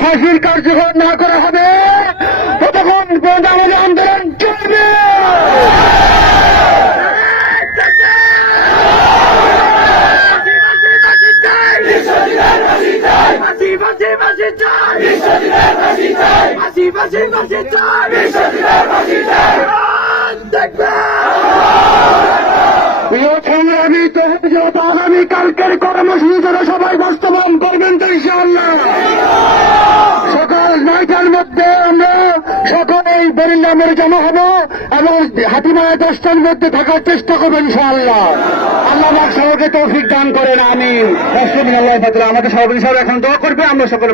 ফাঁসির কার্যকর না করা হবে। আগামী কালকের কর্মসূচি তারা সবাই বাস্তবায়ন করবেন তো ইনশাআল্লাহ সকাল নয়টার মধ্যে আমরা সকলে এই বরিল্লা মোড়ে জমা হব এবং হাতিমায় দশটার মধ্যে থাকার চেষ্টা করব ইনশাআল্লাহ। আল্লাহ সবাইকে তৌফিক দান করেন আমিন। আমাদের সভাপতি সাহেব এখন দোয়া করবে আমরা সকলে